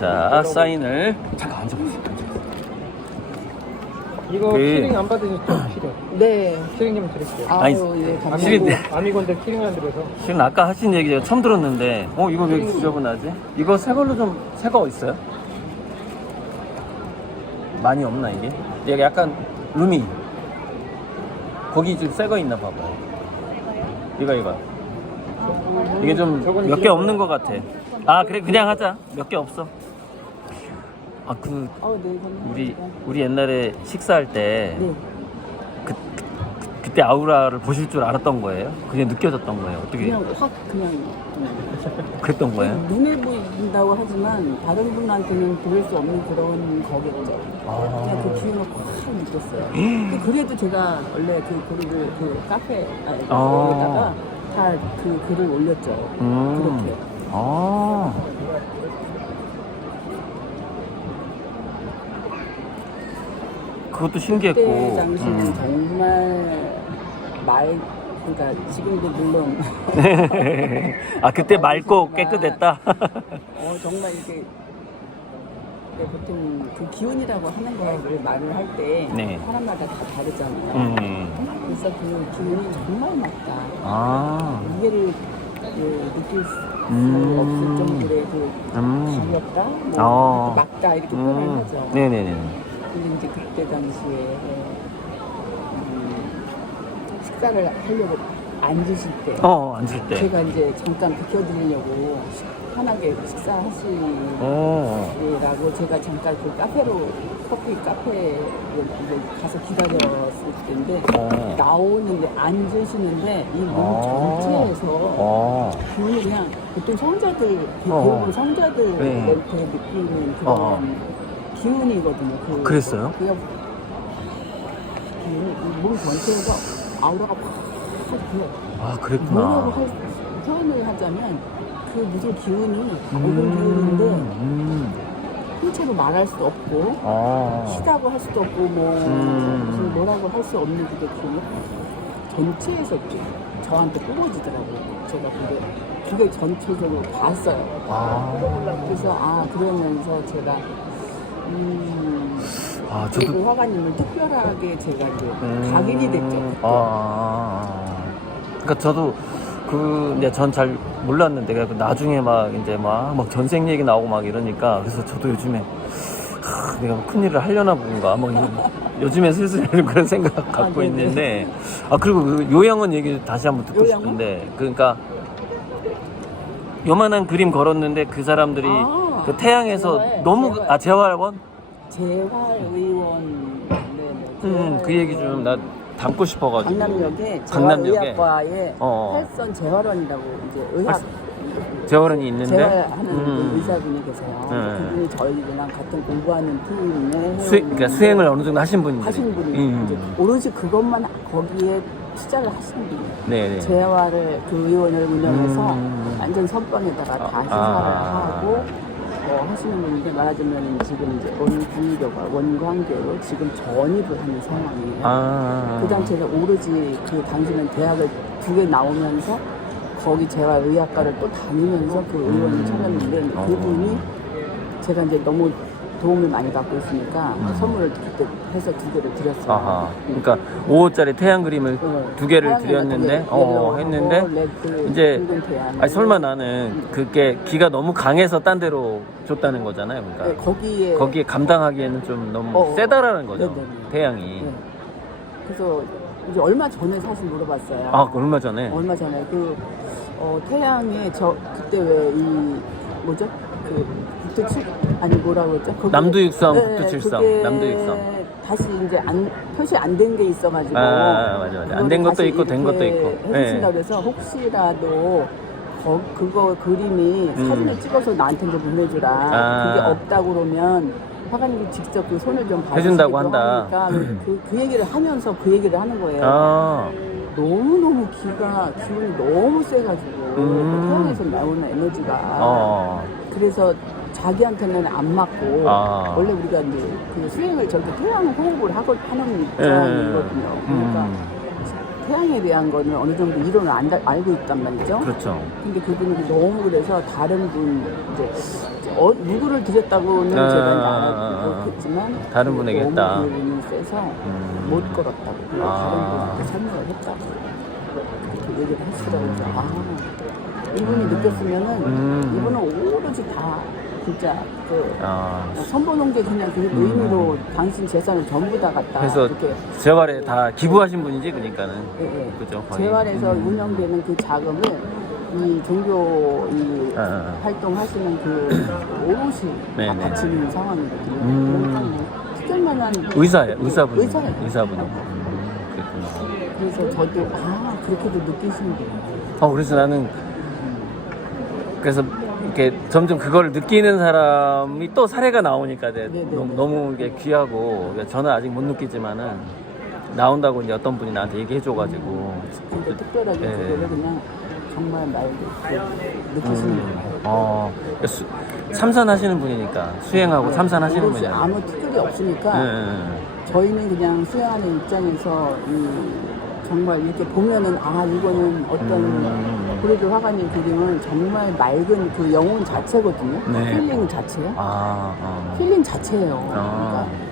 자, 사인을 잠깐 앉아보세요. 이거 그- 키링 안 받으셨죠? 키링. 네. 키링 좀 드릴게요. 아니, 아유, 예, 감사합니다. 아미고, 아미곤들 키링 안 드려서. 지금 아까 하신 얘기 제가 처음 들었는데, 어, 이거 왜 이렇게 지저분하지? 이거 새 걸로 좀, 새 거 있어요? 많이 없나, 이게? 여기 약간, 루미. 거기 좀 새 거 있나 봐봐요. 이거, 이거. 이게 좀 저건 몇개 이제 없는 것 같아. 아, 그래, 그냥 하자. 몇 개 없어. 아, 그, 어, 네, 감사합니다. 우리, 우리 옛날에 식사할 때, 네. 그, 그때 아우라를 보실 줄 알았던 거예요? 그게 느껴졌던 거예요? 어떻게 그냥 확 그냥 그랬던 거예요? 눈에 보인다고 하지만 다른 분한테는 보일 수 없는 그런 거겠죠. 그냥 그 기운을 확 느꼈어요. 근데 그래도 제가 원래 그 글을 그 카페 아니, 아. 거기다가 다 그 글을 올렸죠. 음. 그렇게. 아. 그것도 신기했고. 그때 당시는 음. 정말 말 그러니까 지금도 물론 아, 그때 맑고 깨끗했다? 어, 정말 이게 네, 보통 그 기운이라고 하는 거를 말을 할 때 네. 사람마다 다 다르잖아요. 음. 그래서 그 기운이 정말 맞다. 아. 이해를 그 느낄 수 음. 없을 정도의 그 음. 강력다, 뭐 어. 맞다 이렇게 표현을 음. 하죠. 네네네. 근데 이제 그때 당시에 음, 식사를 하려고 앉으실 때 어, 앉을 때. 제가 이제 잠깐 비켜드리려고 식- 편하게 식사하시라고 어. 제가 잠깐 그 카페로 커피 카페에 이제 가서 기다렸을 때인데 어. 나오는데 앉으시는데 이몸 어. 전체에서 어. 기운이 그냥 보통 성자들 어. 대부분 성자들한테 네. 느끼는 그런 어. 기운이거든요. 그, 그랬어요? 그냥 기운이 이몸 전체에서 아우라가 확 그냥 아, 뭐라고 그랬구나. 할, 표현을 하자면 그 무슨 기운이 밝은 음. 기운인데 음. 통째로 말할 수도 없고 아. 시다고 할 수도 없고 뭐 음. 무슨 뭐라고 할 수 없는 그게 기운이 전체에서 저한테 뿜어지더라고요. 제가 그게 그게 전체적으로 봤어요. 아. 그래서 아 그러면서 제가 음 아, 그 저도. 화가님을 특별하게 제가 이제 음. 각인이 됐죠. 그때. 아, 아, 아. 그러니까 저도 그 이제 전 잘 몰랐는데 그 나중에 막 이제 막, 막 전생 얘기 나오고 막 이러니까 그래서 저도 요즘에 하, 내가 뭐 큰일을 하려나 보군가 막 이런- 요즘에 슬슬 그런 생각 갖고 네네. 있는데 아 그리고 그 요양원 얘기 다시 한번 듣고 요양원? 싶은데 그러니까 요만한 그림 걸었는데 그 사람들이 아, 그 태양에서 재활, 너무 재활. 아 재활원 재활의원 네 네. 음, 그 얘기 좀 나 담고 싶어가지고 강남역에 강남역에? 재활의학과에 어. 팔선 재활원이라고 이제 의학 재활원이 있는데 재활하는 음. 의사분이 계세요. 네. 그분이 저희랑 같은 공부하는 팀에 수, 그러니까 수행을 어느 정도 하신 분들이 하시는 분이 음. 이제 오로지 그것만 거기에 투자를 하시는 분이에요. 네네 재활을 그 의원을 운영해서 음. 완전 선방에다가 다 아. 시사를 아. 하고 어, 하시는 분인데 말하자면 지금 이제 원구의료가 원광교로 지금 전입을 하는 상황이에요. 아. 그 당시에는 오로지 그 당시는 대학을 두 개 나오면서 거기 재활의학과를 또 다니면서 그 의원을 음. 찾았는데 어. 그분이 제가 이제 너무 도움을 많이 받고 있으니까 음. 선물을 그때 해서 두 개를 드렸어요. 아하 그러니까 5호짜리 태양 그림을 어, 두 개를 드렸는데 어 옐로우하고 했는데 레드, 이제 붉은 태양. 아니 설마 나는 그게 기가 너무 강해서 딴 데로 줬다는 거잖아요 네, 그러니까 거기에 거기에 감당하기에는 좀 너무 어, 어. 세다라는 거죠 네네네. 태양이 네. 그래서 이제 얼마 전에 사실 물어봤어요. 아 얼마 전에 얼마 전에 그 어, 태양에 저 그때 왜 이 뭐죠 그 북두칠 아니 뭐라고 그랬죠? 거기에- 남두육성, 네, 북두칠성, 그게 남두육성. 다시 이제 안 표시 안 된 게 있어가지고 아, 아, 맞아, 맞아. 안된 그거를 것도 다시 있고 된 것도 이렇게 있고. 해주신다 네. 그래서 혹시라도 거, 그거 그림이 음. 사진을 찍어서 나한테 좀 보내주라 아. 그게 없다고 그러면 화가님이 직접 그 손을 좀 해준다고 한다. 그, 그 얘기를 하면서 그 얘기를 하는 거예요. 아 너무 너무 기가 기운이 너무 세가지고 음. 그 태양에서 나오는 에너지가 어. 그래서 자기한테는 안 맞고 아. 원래 우리가 이제 그 수행을 저렇게 태양 호흡을 하고 하는 예. 입장이거든요. 그러니까 음. 태양에 대한 거는 어느 정도 이론을 안, 알고 있단 말이죠. 그렇죠. 근데 그분이 너무 그래서 다른 분 이제 어, 누구를 드렸다고는 아, 제가 아, 아. 알겠지만 다른 분에게 너무 했다. 그분이 세서 음. 못 걸었다고 아. 다른 분한테 설명을 했다고 그렇게 얘기를 하시더라고요. 아 이분이 느꼈으면은 음. 이분은 오로지 다 진짜 그 아, 선보는 게 그냥 그 의미로 당신 재산을 전부 다 갖다 그래서 이렇게 재활에 다 기부하신 분이지, 그러니까는. 예, 예. 그죠, 거의. 재활에서 음. 운영되는 그 자금을 이 종교 이 아, 아. 활동하시는 그 오롯이 네, 다 네. 바치는 상황이거든요. 음. 그러니까 뭐 특별 만한 의사예요, 의사분. 의사예요. 의사분이. 음, 그랬구나. 그래서 저도 아 그렇게도 느끼시는구나. 어, 그래서 나는 그래서 이렇게 점점 그걸 느끼는 사람이 또 사례가 나오니까 이제 네네네. 너무, 너무 이게 귀하고 그러니까 저는 아직 못 느끼지만은 나온다고 이제 어떤 분이 나한테 얘기해줘가지고 근데 특별하게 예. 그거를 그냥 정말 말도 그 느끼시는구나. 어, 수, 참선하시는 분이니까 수행하고 참선하시는 오롯이 분이야. 아무 특별이 없으니까 저희는 그냥 수행하는 입장에서 이 정말 이렇게 보면은 아 이거는 어떤 음. 브리드 화가님 그림은 정말 맑은 그 영혼 자체거든요. 네. 힐링 자체요. 아, 아. 힐링 자체예요. 아. 그러니까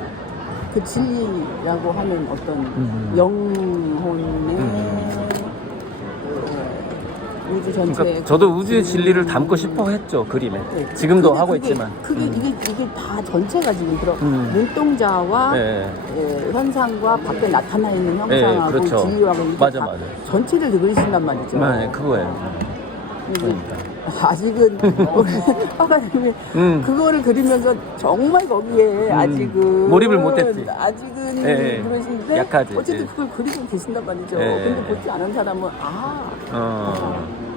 그 진리라고 하는 어떤 음. 영혼의 음. 그 우주 전체에 그러니까 저도 우주의 진리를 담고 싶어 했죠 그림에. 지금도 그게- 하고 그게- 있지만. 그게 음. 이게 이게 다 전체가 지금 그런 음. 눈동자와 예, 예, 현상과 밖에 나타나 있는 형상하고 예, 그렇죠. 이게 맞아, 다 맞아. 전체를 그리신단 말이죠. 네, 그거예요. 그러니까. 아직은 우리 화가님이 음. 그거를 그리면서 정말 거기에 아직은 몰입을 못했지. 아직은 예, 예. 그러시는데 약하지, 어쨌든 예. 그걸 그리고 계신단 말이죠. 예. 근데 보지 않은 사람은 아 어.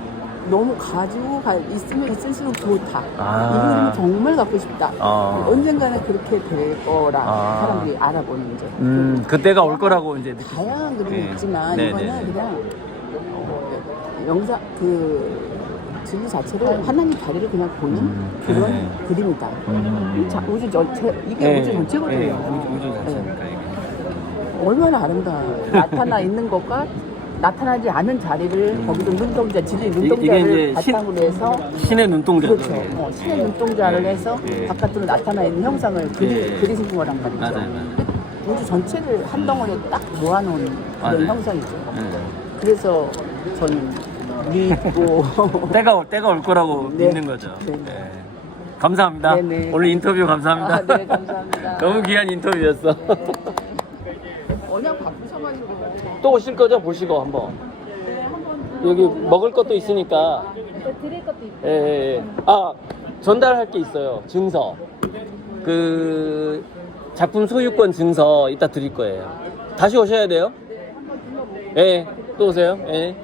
너무 가지고 가, 있으면 있을수록 좋다. 아. 이 그림을 정말 갖고 싶다. 아. 언젠가는 그렇게 될 거라 아. 사람들이 알아보는 이제. 음, 그때가 올 거라고 이제 느끼. 다양한 그림이 네. 있지만 네, 이거는 네. 그냥 어, 영상 그 진리 자체를 하나님 자리를 그냥 보는 음, 그런 네. 그림이다. 음. 자, 우주 전체 이게 네, 우주 전체거든요. 네, 우주, 우주 자체니까 이게. 얼마나 아름다워. 나타나 있는 것과 나타나지 않은 자리를 거기서 눈동자 진리 눈동자를 음. 신- 바탕으로 해서 신의 눈동자죠. 그렇죠. 이게. 어, 신의 눈동자를 해서 예. 바깥으로 나타나 있는 형상을 그리, 예. 그리신 거란 말이죠. 맞아요, 맞아요. 우주 전체를 한 덩어리에 딱 모아놓은 그런 맞아요. 형상이죠. 음. 그래서 저는 믿고 때가 올 때가 올 거라고 네. 믿는 거죠. 네. 네. 감사합니다. 네, 네. 오늘 인터뷰 감사합니다. 아, 네, 감사합니다. 너무 귀한 인터뷰였어. 워낙 바쁘셔가지고 또 오실 거죠? 보시고 한번. 여기 먹을 것도 있으니까. 드릴 것도 있고 예, 예, 예. 아, 전달할 게 있어요. 증서. 그 작품 소유권 증서 이따 드릴 거예요. 다시 오셔야 돼요? 예, 또 오세요. 예.